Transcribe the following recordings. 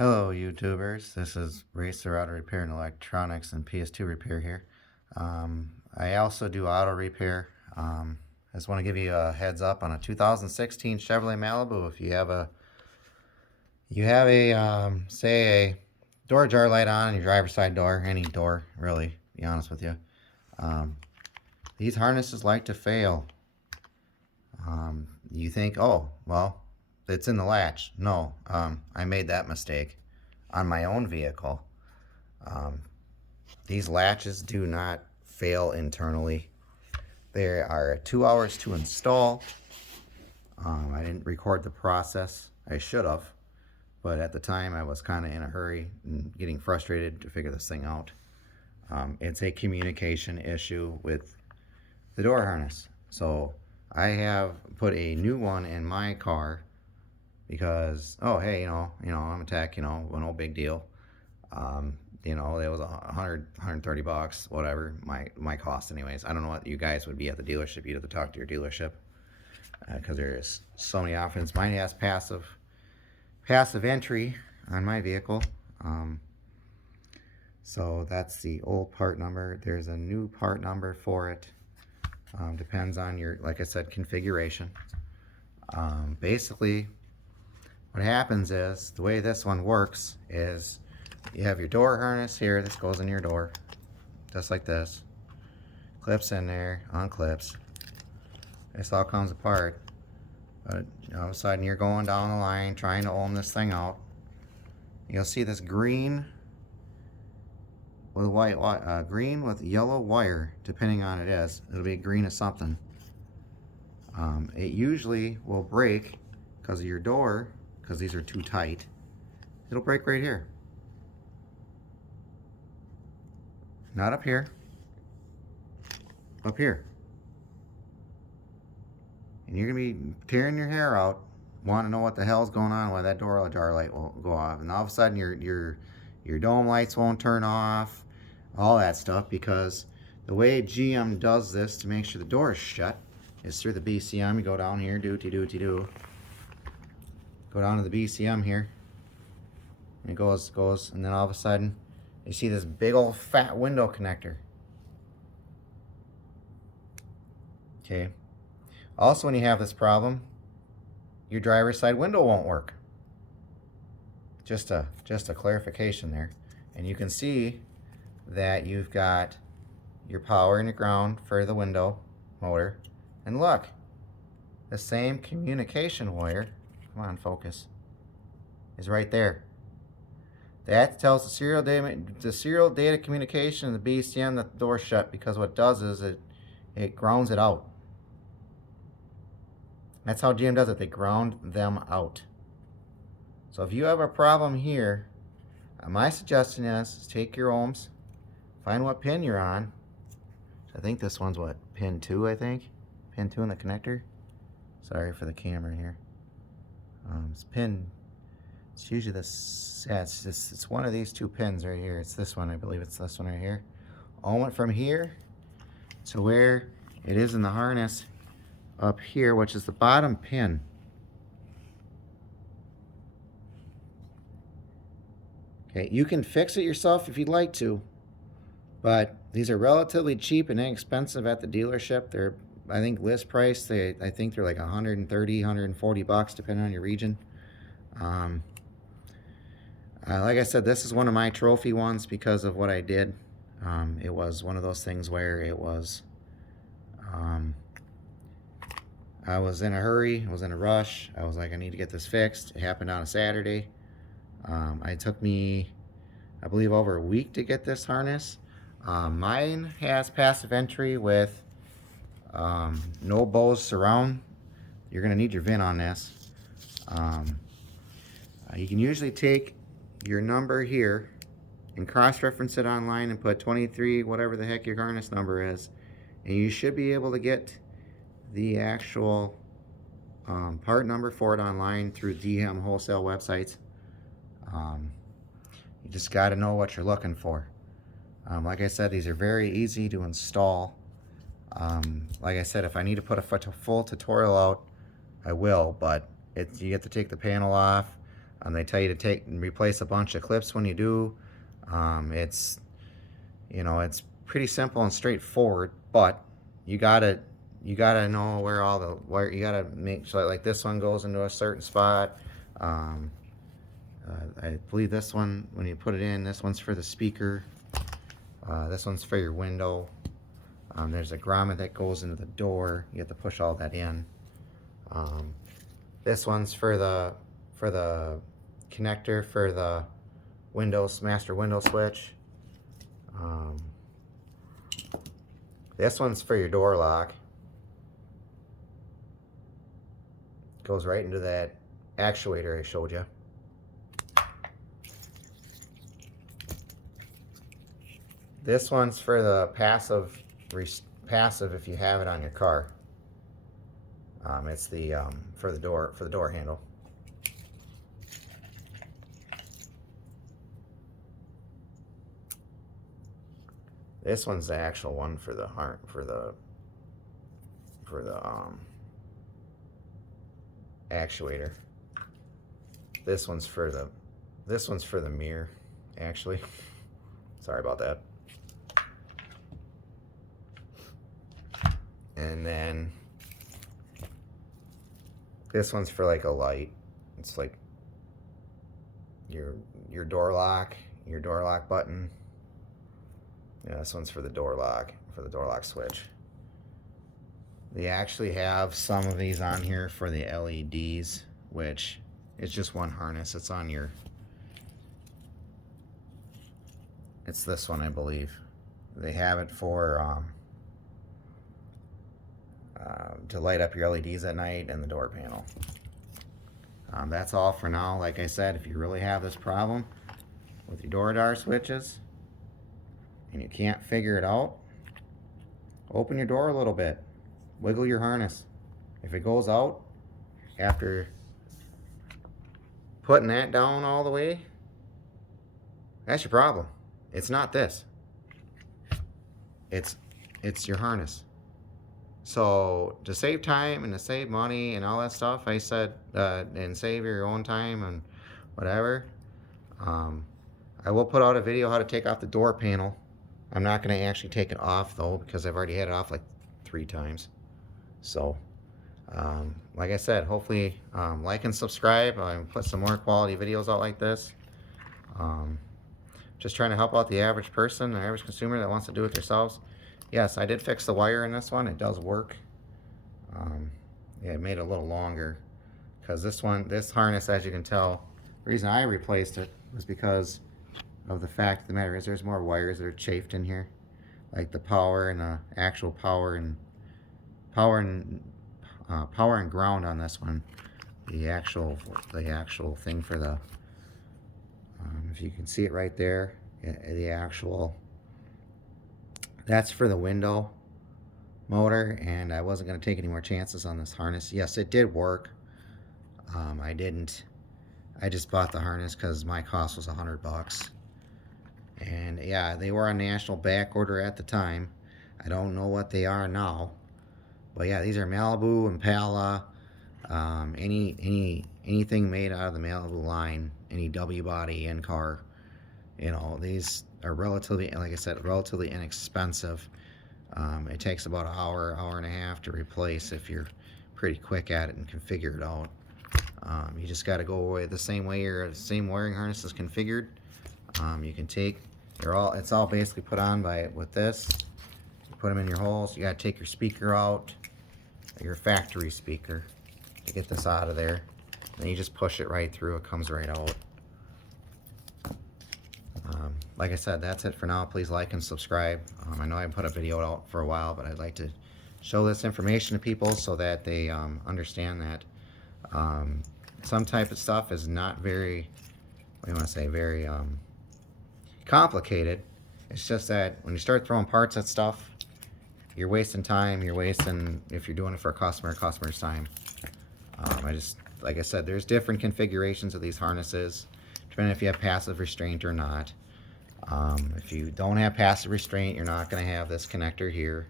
Hello YouTubers, this is Racer Auto Repair and Electronics and PS2 Repair here. I also do auto repair. I just want to give you a heads up on a 2016 Chevrolet Malibu. If you have a say a door jar light on your driver's side door, any door really, to be honest with you, these harnesses like to fail. You think, oh well, it's in the latch. No, I made that mistake on my own vehicle. These latches do not fail internally. They are 2 hours to install. I didn't record the process. I should have, but at the time I was kind of in a hurry and getting frustrated to figure this thing out. It's a communication issue with the door harness. So I have put a new one in my car because, oh hey, I'm a tech, no big deal. It was $130, whatever my cost anyways. I don't know what you guys would be at the dealership. You'd have to talk to your dealership because there's so many options. Mine has passive entry on my vehicle. So that's the old part number. There's a new part number for it. Depends on your, like I said, configuration. Basically, what happens is, the way this one works is you have your door harness here. This goes in your door, just like this. Clips in there, unclips. This all comes apart. But all of a sudden you're going down the line trying to ohm this thing out. You'll see this green with white, green with yellow wire, depending on it is. It'll be green or something. It usually will break because of your door, because these are too tight. It'll break right here. Not up here. Up here. And you're going to be tearing your hair out, want to know what the hell's going on, why that door jar light will go off. And all of a sudden your dome lights won't turn off, all that stuff, because the way GM does this to make sure the door is shut is through the BCM. You go down here, do. Go down to the BCM here. And it goes, and then all of a sudden, you see this big old fat window connector. Okay. Also, when you have this problem, your driver's side window won't work. Just a clarification there. And you can see that you've got your power and your ground for the window motor. And look, the same communication wire, come on, focus, is right there. That tells the serial data communication of the BCM that the door's shut, because what it does is it grounds it out. That's how GM does it. They ground them out. So if you have a problem here, my suggestion is take your ohms, find what pin you're on. I think this one's what, pin 2, I think. Pin 2 in the connector. Sorry for the camera here. It's usually this, yeah, it's one of these two pins right here. It's this one, I believe it's this one right here. Ohm it from here to where it is in the harness up here, which is the bottom pin. Okay, you can fix it yourself if you'd like to, but these are relatively cheap and inexpensive at the dealership. They're, I think, list price, I think they're like 130, 140 bucks depending on your region. Like I said, this is one of my trophy ones because of what I did. It was one of those things where it was, I was in a hurry, I was in a rush. I was like, I need to get this fixed. It happened on a Saturday. It took me, I believe, over a week to get this harness. Mine has passive entry with no Bose surround. You're going to need your VIN on this. You can usually take your number here and cross-reference it online and put 23, whatever the heck your harness number is, and you should be able to get the actual part number for it online through DM wholesale websites. You just got to know what you're looking for. Like I said, these are very easy to install. Like I said, if I need to put a full tutorial out, I will, but you have to take the panel off. They tell you to take and replace a bunch of clips when you do. It's, you know, it's pretty simple and straightforward, but you gotta know where you gotta make sure, like this one goes into a certain spot. I believe this one, when you put it in, this one's for the speaker. This one's for your window. There's a grommet that goes into the door. You have to push all that in. This one's for the connector for the master window switch. This one's for your door lock. Goes right into that actuator I showed you. This one's for the passive if you have it on your car. It's the for the door handle. This one's the actual one for the actuator. This one's for the mirror, actually. Sorry about that. And then this one's for like a light. It's like your door lock button. Yeah, this one's for the door lock switch. They actually have some of these on here for the LEDs, which is just one harness. It's on your, it's this one, I believe. They have it for to light up your LEDs at night and the door panel. That's all for now. Like I said, if you really have this problem with your door switches and you can't figure it out, open your door a little bit, wiggle your harness. If it goes out after putting that down all the way, that's your problem. It's not this. It's your harness. So to save time and to save money and all that stuff, I said, and save your own time and whatever, I will put out a video how to take off the door panel. I'm not going to actually take it off though, because I've already had it off like 3 times. So, like I said, hopefully like and subscribe. I'll put some more quality videos out like this. Just trying to help out the average person, the average consumer that wants to do it themselves. Yes, I did fix the wire in this one. It does work. Yeah, it made it a little longer because this harness, as you can tell, the reason I replaced it was because of the fact of the matter is there's more wires that are chafed in here, like the power and the actual power and ground on this one. The actual thing for the if you can see it right there, the actual, that's for the window motor, and I wasn't going to take any more chances on this harness. Yes, it did work. I just bought the harness because my cost was $100, and yeah, they were on national back order at the time. I don't know what they are now, but yeah, these are Malibu, Impala, anything made out of the Malibu line, any W body in car, you know, these are relatively, like I said, relatively inexpensive. It takes about an hour and a half to replace if you're pretty quick at it and can figure it out. You just got to go away the same way the same wiring harness is configured. You can take, it's all basically put on with this. You put them in your holes. You got to take your speaker out, your factory speaker, to get this out of there. Then you just push it right through. It comes right out. Like I said, that's it for now. Please like and subscribe. I know I haven't put a video out for a while, but I'd like to show this information to people so that they understand that some type of stuff is not very, what do you want to say, very complicated. It's just that when you start throwing parts at stuff, you're wasting time. You're wasting, if you're doing it for a customer's time. Like I said, there's different configurations of these harnesses, depending if you have passive restraint or not. If you don't have passive restraint, you're not going to have this connector here.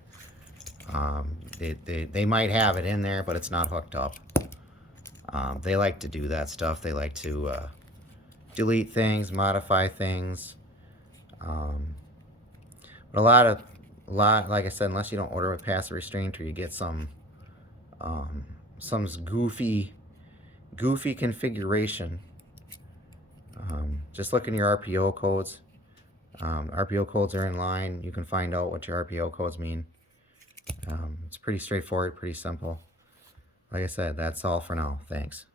They might have it in there, but it's not hooked up. They like to do that stuff. They like to delete things, modify things. But a lot, like I said, unless you don't order with passive restraint or you get some goofy configuration, just look in your RPO codes. RPO codes are in line. You can find out what your RPO codes mean. It's pretty straightforward, pretty simple. Like I said, that's all for now. Thanks.